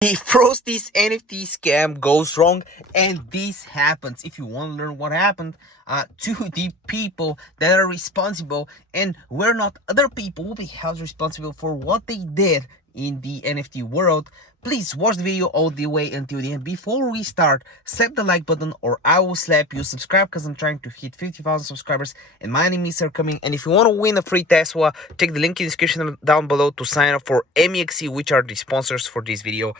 The Frosty's NFT scam goes wrong, and this happens. If you want to learn what happened to the people that are responsible, and where not other people will be held responsible for what they did in the NFT world, please watch the video all the way until the end. Before we start, slap the like button or I will slap you. Subscribe because I'm trying to hit 50,000 subscribers and my enemies are coming. And if you want to win a free Tesla, check the link in the description down below to sign up for MEXC, which are the sponsors for this video.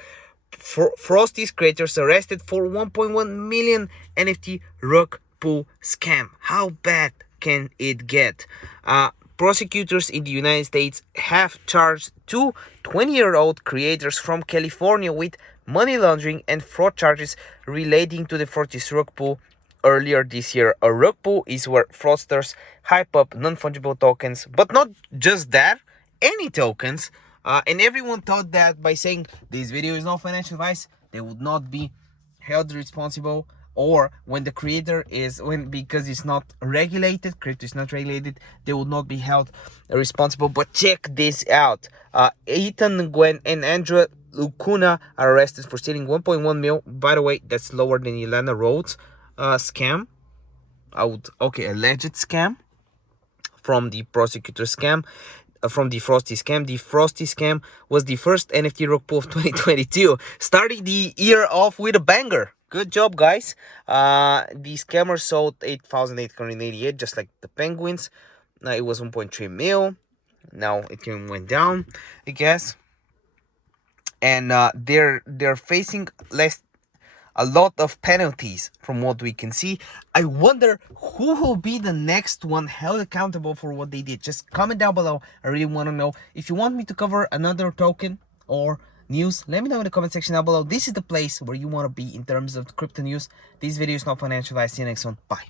Frosty's creators arrested for 1.1 million NFT rug pull scam. How bad can it get? Prosecutors in the United States have charged two 20-year-old creators from California with money laundering and fraud charges relating to the Frosty's rug pull earlier this year. A rug pull is where fraudsters hype up non-fungible tokens, but not just that, any tokens. And everyone thought that by saying this video is not financial advice, they would not be held responsible, or when the creator is, because it's not regulated, crypto is not regulated, they will not be held responsible. But check this out. Ethan, Gwen, and Andrew Lucuna are arrested for stealing 1.1 mil. By the way, that's lower than Elena Rhodes scam. Alleged scam from the prosecutor scam. From the Frosty scam. The Frosty scam was the first NFT rug pull of 2022, starting the year off with a banger. Good job, guys. The scammer sold 8,888, just like the penguins. It was 1.3 mil. Now it went down, I guess. And they're facing a lot of penalties from what we can see. I wonder who will be the next one held accountable for what they did. Just comment down below. I really want to know. If you want me to cover another token or news, let me know in the comment section down below. This is the place where you want to be in terms of crypto news. This video is not financial advice. See you next one. Bye.